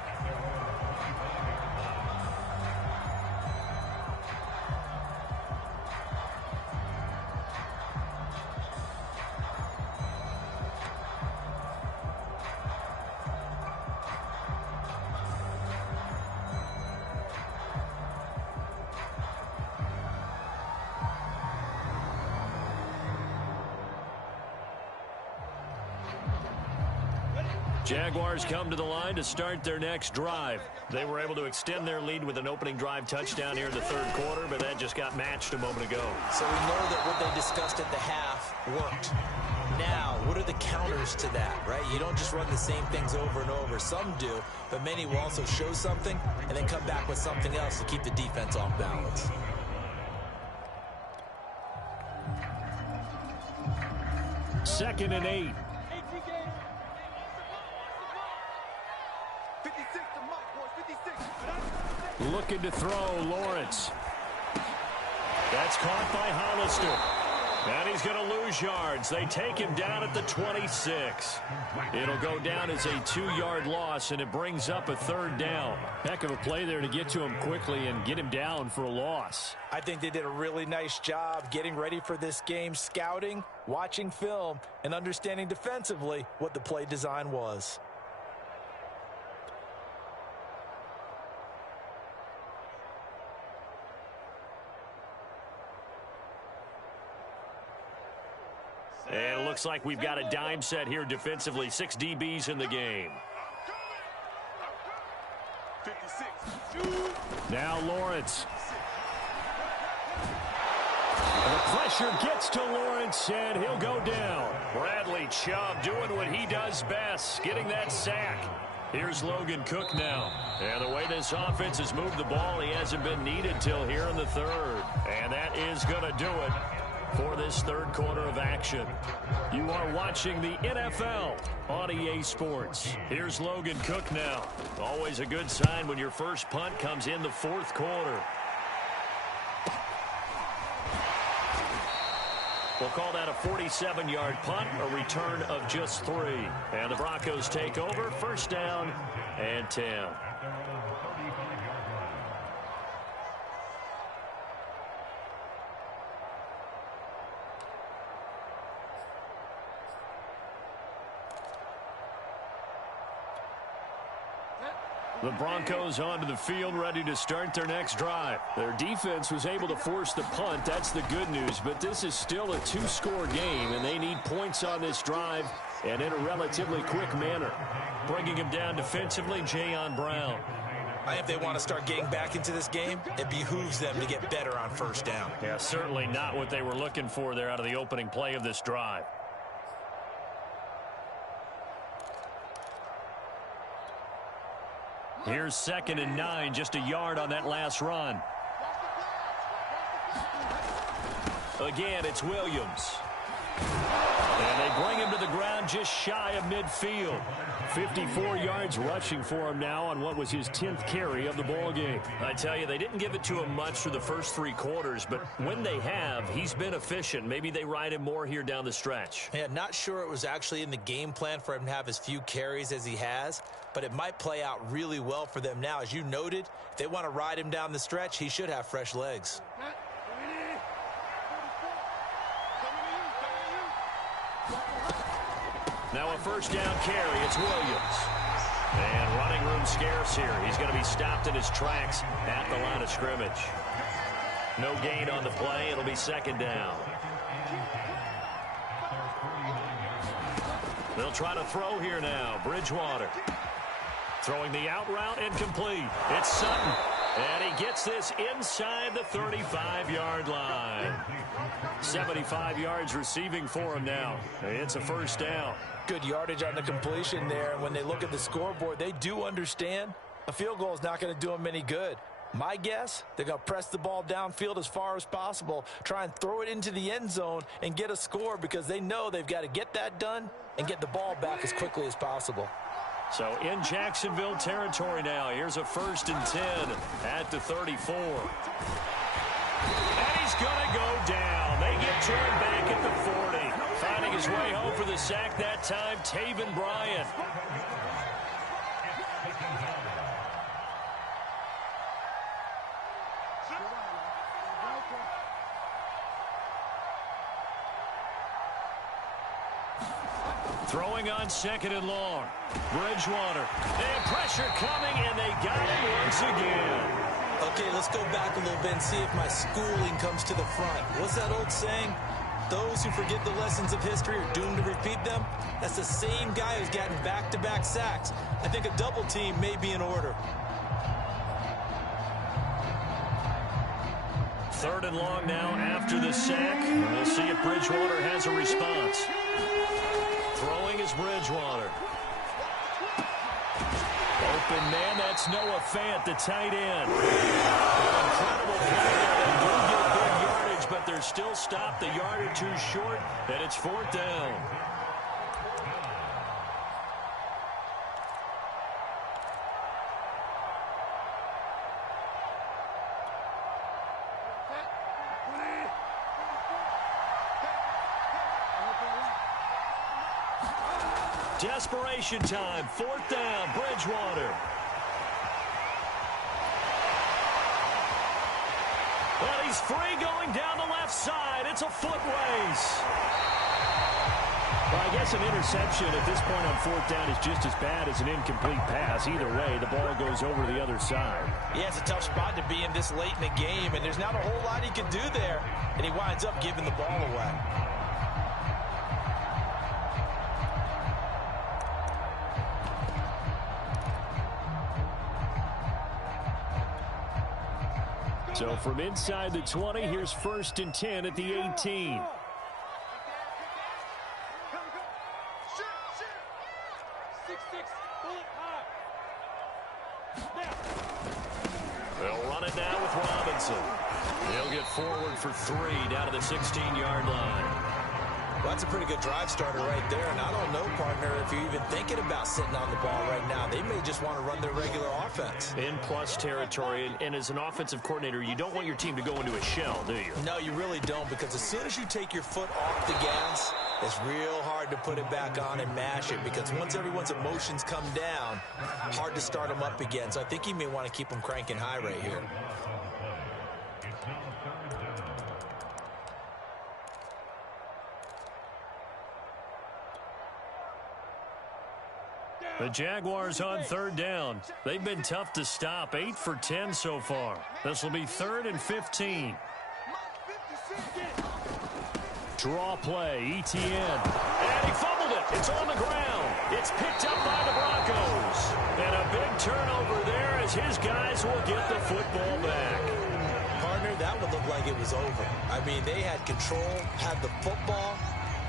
Jaguars come to the line to start their next drive. They were able to extend their lead with an opening drive touchdown here in the 3rd quarter, but that just got matched a moment ago. So we know that what they discussed at the half worked. Now, what are the counters to that, right? You don't just run the same things over and over. Some do, but many will also show something and then come back with something else to keep the defense off balance. Second and 8. Looking to throw, Lawrence. That's caught by Hollister. And he's going to lose yards. They take him down at the 26. It'll go down as a 2-yard loss, and it brings up a 3rd down. Heck of a play there to get to him quickly and get him down for a loss. I think they did a really nice job getting ready for this game, scouting, watching film, and understanding defensively what the play design was. And it looks like we've got a dime set here defensively. 6 DBs in the game. 56. Now Lawrence. And the pressure gets to Lawrence, and he'll go down. Bradley Chubb doing what he does best, getting that sack. Here's Logan Cook now. And the way this offense has moved the ball, he hasn't been needed till here in the 3rd. And that is going to do it for this 3rd quarter of action. You are watching the NFL on EA Sports. Here's Logan Cook now. Always a good sign when your first punt comes in the 4th quarter. We'll call that a 47-yard punt, a return of just 3. And the Broncos take over, first down and 10. The Broncos onto the field, ready to start their next drive. Their defense was able to force the punt. That's the good news. But this is still a 2-score game, and they need points on this drive and in a relatively quick manner. Bringing him down defensively, Jayon Brown. If they want to start getting back into this game, it behooves them to get better on first down. Yeah, certainly not what they were looking for there out of the opening play of this drive. Here's 2nd and 9, just a yard on that last run. Again, it's Williams. And they bring him to the ground just shy of midfield. 54 yards rushing for him now on what was his 10th carry of the ball game. I tell you, they didn't give it to him much through the first 3 quarters, but when they have, he's been efficient. Maybe they ride him more here down the stretch. Yeah, not sure it was actually in the game plan for him to have as few carries as he has, but it might play out really well for them now. As you noted, if they want to ride him down the stretch, he should have fresh legs. Now a first down carry. It's Williams. And running room scarce here. He's going to be stopped in his tracks at the line of scrimmage. No gain on the play. It'll be 2nd down. They'll try to throw here now. Bridgewater. Throwing the out route, incomplete. It's Sutton. And he gets this inside the 35-yard line. 75 yards receiving for him now. It's a first down. Good yardage on the completion there. And when they look at the scoreboard, they do understand a field goal is not going to do them any good. My guess, they're going to press the ball downfield as far as possible, try and throw it into the end zone and get a score because they know they've got to get that done and get the ball back as quickly as possible. So in Jacksonville territory now. Here's a 1st and 10 at the 34. And he's going to go down. They get to him back at the 40. Finding his way home for the sack that time, Taven Bryan. Throwing on 2nd and long. Bridgewater. And pressure coming, and they got him once again. Okay, let's go back a little bit and see if my schooling comes to the front. What's that old saying? Those who forget the lessons of history are doomed to repeat them. That's the same guy who's gotten back-to-back sacks. I think a double team may be in order. 3rd and long now after the sack. We'll see if Bridgewater has a response. Throwing is Bridgewater. Open man, that's Noah Fant, the tight end. Incredible play. They do get good yardage, but they're still stopped a yard or 2 short, and it's 4th down. Desperation time. 4th down. Bridgewater. Well, he's free going down the left side. It's a foot race. Well, I guess an interception at this point on 4th down is just as bad as an incomplete pass. Either way, the ball goes over to the other side. Yeah, it's a tough spot to be in this late in the game, and there's not a whole lot he can do there, and he winds up giving the ball away. So from inside the 20, here's 1st and 10 at the 18. They'll run it now with Robinson. He'll get forward for 3 down to the 16-yard line. Well, that's a pretty good drive starter right there. And I don't know, partner, if you're even thinking about sitting on the ball right now. They may just want to run their regular offense. In plus territory, and as an offensive coordinator, you don't want your team to go into a shell, do you? No, you really don't, because as soon as you take your foot off the gas, it's real hard to put it back on and mash it, because once everyone's emotions come down, hard to start them up again. So I think you may want to keep them cranking high right here. The Jaguars on third down. They've been tough to stop. 8 for 10 so far. This will be 3rd and 15. Draw play, ETN. And he fumbled it. It's on the ground. It's picked up by the Broncos. And a big turnover there as his guys will get the football back. Partner, that would look like it was over. I mean, they had control, had the football,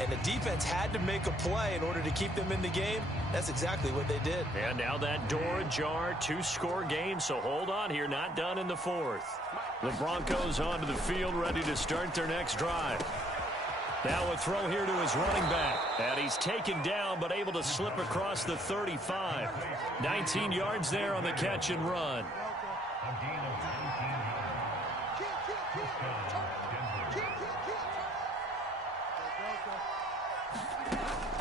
and the defense had to make a play in order to keep them in the game. That's exactly what they did. And now that door ajar, 2-score game, so hold on here, not done in the 4th. The Broncos onto the field, ready to start their next drive. Now a throw here to his running back. And he's taken down, but able to slip across the 35. 19 yards there on the catch and run.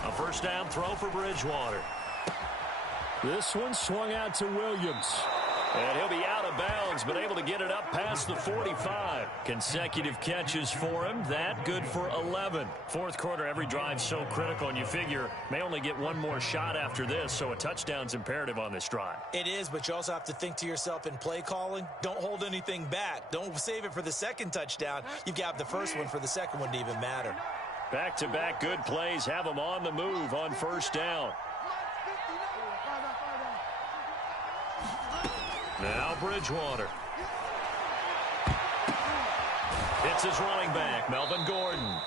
A first down throw for Bridgewater. This one swung out to Williams. And he'll be out of bounds, but able to get it up past the 45. Consecutive catches for him. That good for 11. Fourth quarter, every drive so critical, and you figure may only get one more shot after this, so a touchdown's imperative on this drive. It is, but you also have to think to yourself in play calling, don't hold anything back. Don't save it for the second touchdown. You've got the first one for the second one to even matter. Back-to-back good plays have them on the move on first down. Now Bridgewater. It's his running back, Melvin Gordon.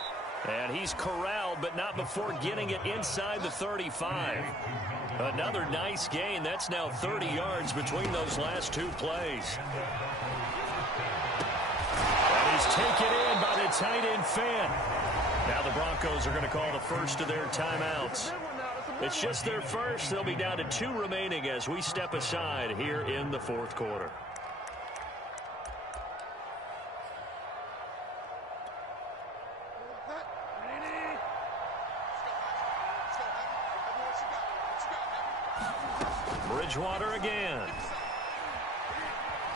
And he's corralled, but not before getting it inside the 35. Another nice gain. That's now 30 yards between those last two plays. And he's taken in by the tight end Fant. Now the Broncos are going to call the first of their timeouts. It's just their first. They'll be down to 2 remaining as we step aside here in the fourth quarter. Bridgewater again.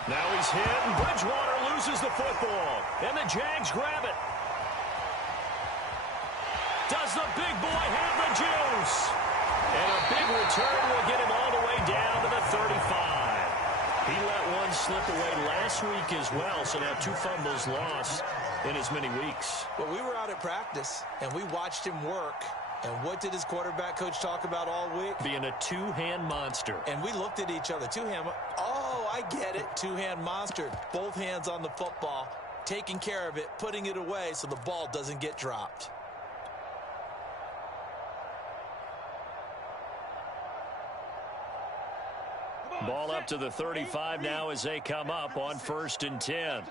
Now he's hit, and Bridgewater loses the football. And the Jags grab it. Does the big boy have the juice? And a big return will get him all the way down to the 35. He let one slip away last week as well, so now 2 fumbles lost in as many weeks. Well, we were out at practice, and we watched him work. And what did his quarterback coach talk about all week? Being a 2-hand monster. And we looked at each other. 2-hand. Oh, I get it. 2-hand monster. Both hands on the football, taking care of it, putting it away so the ball doesn't get dropped. Ball up to the 35 now as they come up on 1st and 10.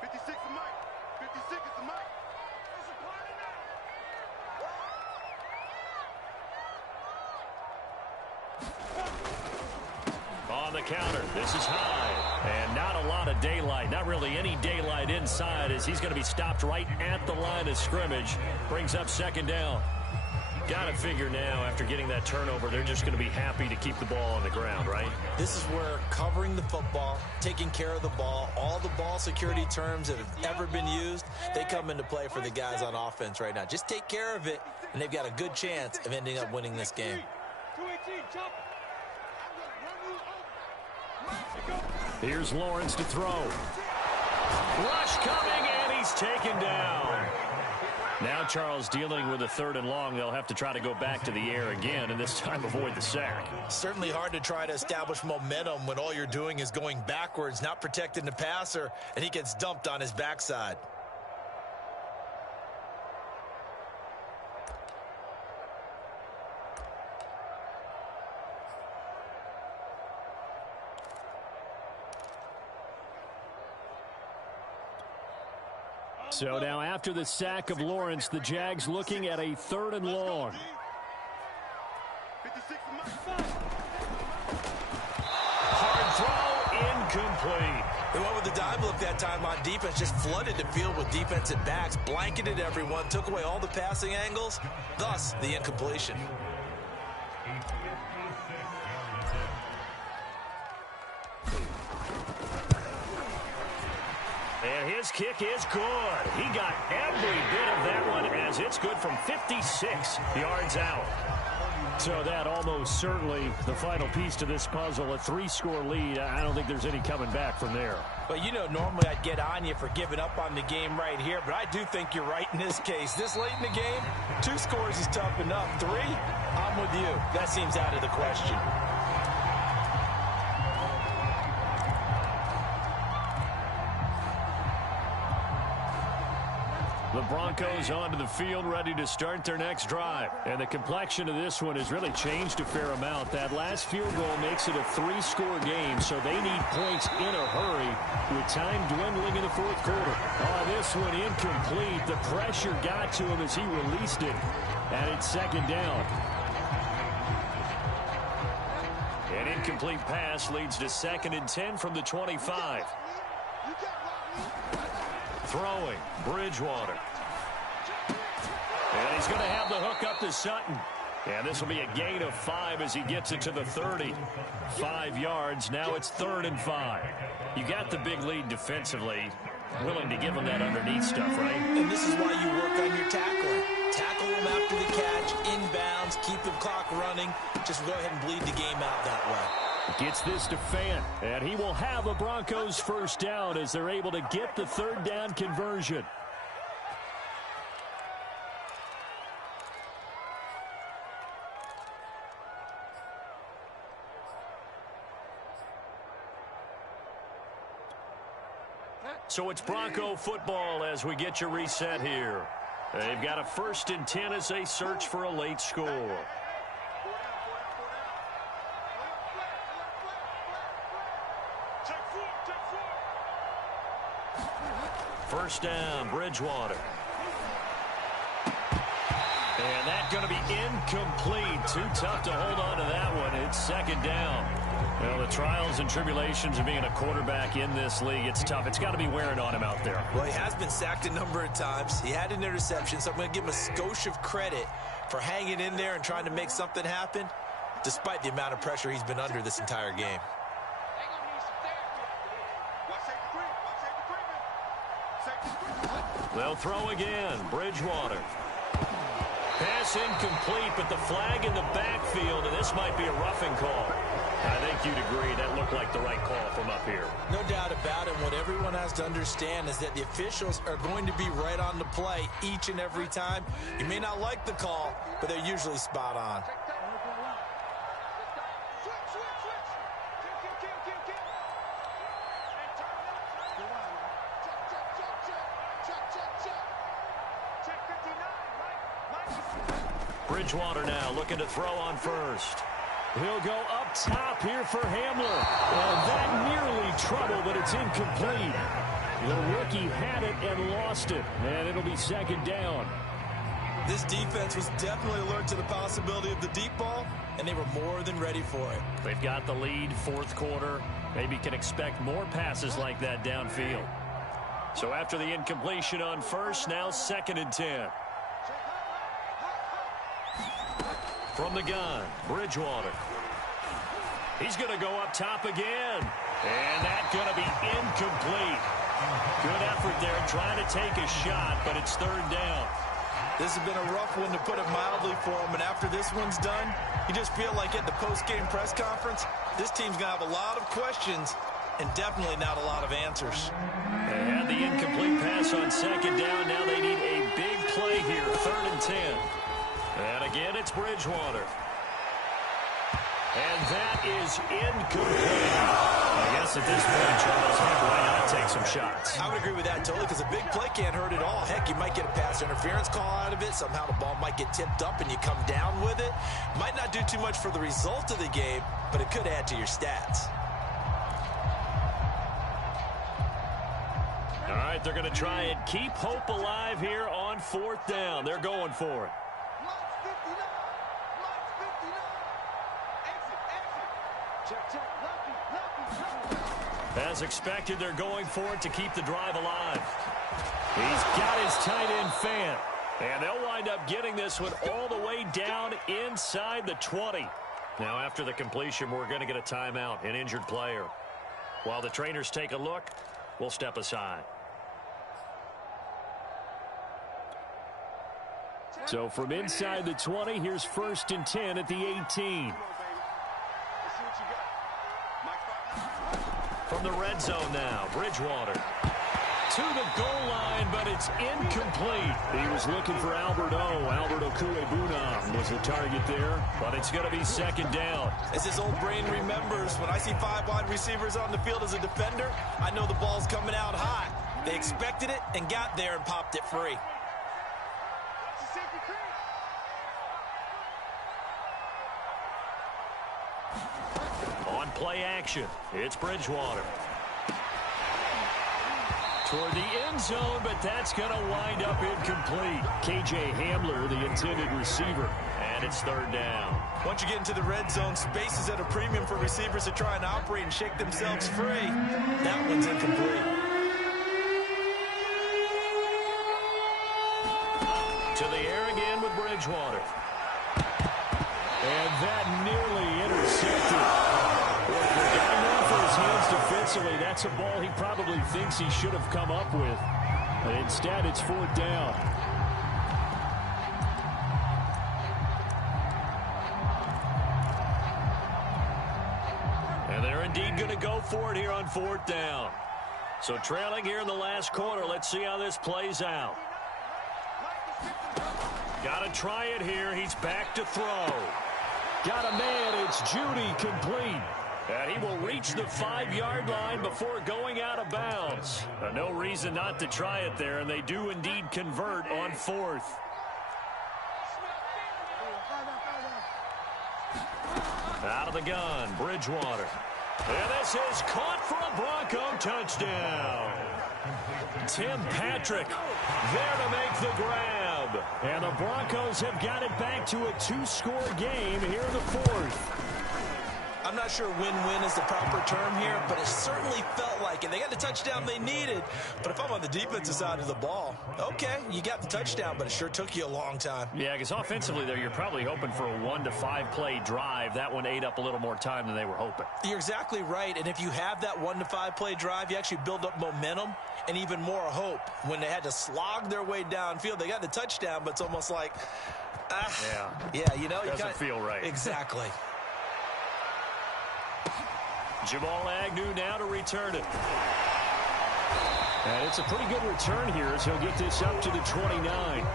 56 is Mike. 56 is the Mike. On the counter, this is high. And not a lot of daylight, not really any daylight inside as he's going to be stopped right at the line of scrimmage. Brings up 2nd down. Got to figure now, after getting that turnover, they're just going to be happy to keep the ball on the ground, right? This is where covering the football, taking care of the ball, all the ball security terms that have ever been used, they come into play for the guys on offense right now. Just take care of it, and they've got a good chance of ending up winning this game. 218, jump. Here's Lawrence to throw. Rush coming, and he's taken down. Now Charles dealing with a 3rd and long. They'll have to try to go back to the air again, and this time avoid the sack. Certainly hard to try to establish momentum when all you're doing is going backwards, not protecting the passer, and he gets dumped on his backside. So now after the sack of Lawrence, the Jags looking at a 3rd and long. 56 and Mike. Hard throw, incomplete. They went with the dime look that time on defense, just flooded the field with defensive backs, blanketed everyone, took away all the passing angles, thus the incompletion. And his kick is good. He got every bit of that one as it's good from 56 yards out. So that almost certainly the final piece to this puzzle, a 3-score lead. I don't think there's any coming back from there. But you know, normally I'd get on you for giving up on the game right here, but I do think you're right in this case. This late in the game, 2 scores is tough enough. 3, I'm with you. That seems out of the question. The Broncos onto the field, ready to start their next drive. And the complexion of this one has really changed a fair amount. That last field goal makes it a 3-score game, so they need points in a hurry with time dwindling in the 4th quarter. Oh, this one incomplete. The pressure got to him as he released it, and it's 2nd down. An incomplete pass leads to 2nd and 10 from the 25. Throwing, Bridgewater. And he's going to have the hook up to Sutton. And this will be a gain of 5 as he gets it to the 30. 5 yards. Now it's 3rd and 5. You got the big lead defensively. Willing to give him that underneath stuff, right? And this is why you work on your tackling. Tackle him after the catch, inbounds, keep the clock running. Just go ahead and bleed the game out that way. Gets this to Fant, and he will have a Broncos 1st down as they're able to get the 3rd down conversion. So it's Bronco football as we get your reset here. They've got a 1st and 10 as they search for a late score. First down, Bridgewater. And that's going to be incomplete. Too tough to hold on to that one. It's 2nd down. Well, the trials and tribulations of being a quarterback in this league, it's tough. It's got to be wearing on him out there. Well, he has been sacked a number of times. He had an interception, so I'm going to give him a skosh of credit for hanging in there and trying to make something happen, despite the amount of pressure he's been under this entire game. They'll throw again. Bridgewater. Pass incomplete, but the flag in the backfield, and this might be a roughing call. I think you'd agree that looked like the right call from up here. No doubt about it. What everyone has to understand is that the officials are going to be right on the play each and every time. You may not like the call, but they're usually spot on. Bridgewater now looking to throw on first. He'll go up top here for Hamler. And that nearly trouble, but it's incomplete. The rookie had it and lost it. And it'll be 2nd down. This defense was definitely alert to the possibility of the deep ball, and they were more than ready for it. They've got the lead, 4th quarter. Maybe can expect more passes like that downfield. So after the incompletion on first, now 2nd and 10. From the gun, Bridgewater. He's going to go up top again. And that's going to be incomplete. Good effort there trying to take a shot, but it's 3rd down. This has been a rough one, to put it mildly, for him. And after this one's done, you just feel like at the post-game press conference, this team's going to have a lot of questions and definitely not a lot of answers. They had the incomplete pass on 2nd down. Now they need a big play here, 3rd and 10. And again, it's Bridgewater. And that is incomplete. I guess at this point, Charles, why not take some shots? I would agree with that totally, because a big play can't hurt at all. Heck, you might get a pass interference call out of it. Somehow the ball might get tipped up and you come down with it. Might not do too much for the result of the game, but it could add to your stats. All right, they're going to try and keep hope alive here on 4th down. They're going for it. Mark 59. Mark 59. Exit. Check, check. Lucky. As expected, they're going for it to keep the drive alive. He's got his tight end fan. And they'll wind up getting this one all the way down inside the 20. Now, after the completion, we're going to get a timeout, an injured player. While the trainers take a look, we'll step aside. So from inside the 20, here's 1st and 10 at the 18. From the red zone now, Bridgewater. To the goal line, but it's incomplete. He was looking for Albert Okuebuna was the target there, but it's going to be 2nd down. As his old brain remembers, when I see 5 wide receivers on the field as a defender, I know the ball's coming out hot. They expected it and got there and popped it free. On play action, it's Bridgewater. Toward the end zone, but that's going to wind up incomplete. K.J. Hamler, the intended receiver, and it's 3rd down. Once you get into the red zone, space is at a premium for receivers to try and operate and shake themselves free. That one's incomplete. To the air again with Bridgewater. And that nearly intercepted. Getting off his hands defensively, that's a ball he probably thinks he should have come up with. But instead, it's 4th down. And they're indeed going to go for it here on 4th down. So trailing here in the last quarter, let's see how this plays out. Got to try it here. He's back to throw. Got a man. It's Judy, complete. And he will reach the 5-yard line before going out of bounds. No reason not to try it there, and they do indeed convert on 4th. Out of the gun, Bridgewater. And this is caught for a Bronco touchdown. Tim Patrick there to make the grab. And the Broncos have got it back to a 2-score game here in the 4th. I'm not sure win-win is the proper term here, but it certainly felt like it. They got the touchdown they needed, but if I'm on the defensive side of the ball, okay, you got the touchdown, but it sure took you a long time. Yeah, because offensively there, you're probably hoping for a 1 to 5 play drive. That one ate up a little more time than they were hoping. You're exactly right, and if you have that 1 to 5 play drive, you actually build up momentum and even more hope. When they had to slog their way downfield, they got the touchdown, but it's almost like, yeah, you know, doesn't feel right. Exactly. Jamal Agnew now to return it. And it's a pretty good return here as he'll get this up to the 29.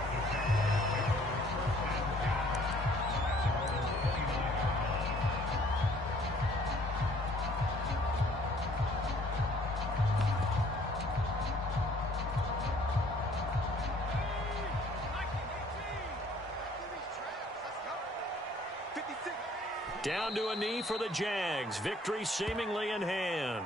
Down to a knee for the Jags. Victory seemingly in hand.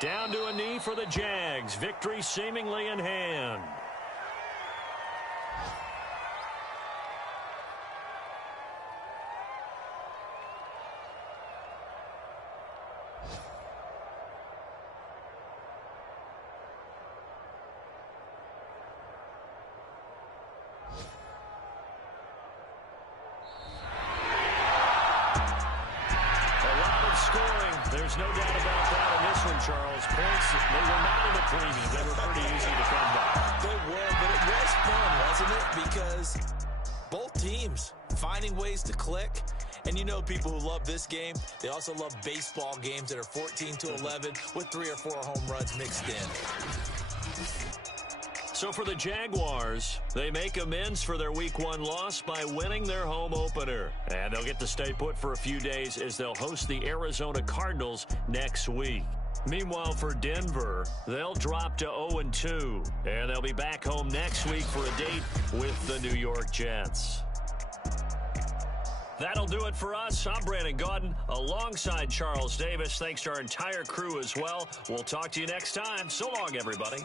Down to a knee for the Jags. Victory seemingly in hand. There's no doubt about that in this one, Charles. Points, they were not in a premium. They were pretty easy to come by. They were, but it was fun, wasn't it? Because both teams finding ways to click. And you know people who love this game, they also love baseball games that are 14-11 with 3 or 4 home runs mixed in. So for the Jaguars, they make amends for their Week 1 loss by winning their home opener. And they'll get to stay put for a few days as they'll host the Arizona Cardinals next week. Meanwhile, for Denver, they'll drop to 0-2. And they'll be back home next week for a date with the New York Jets. That'll do it for us. I'm Brandon Gaudin alongside Charles Davis. Thanks to our entire crew as well. We'll talk to you next time. So long, everybody.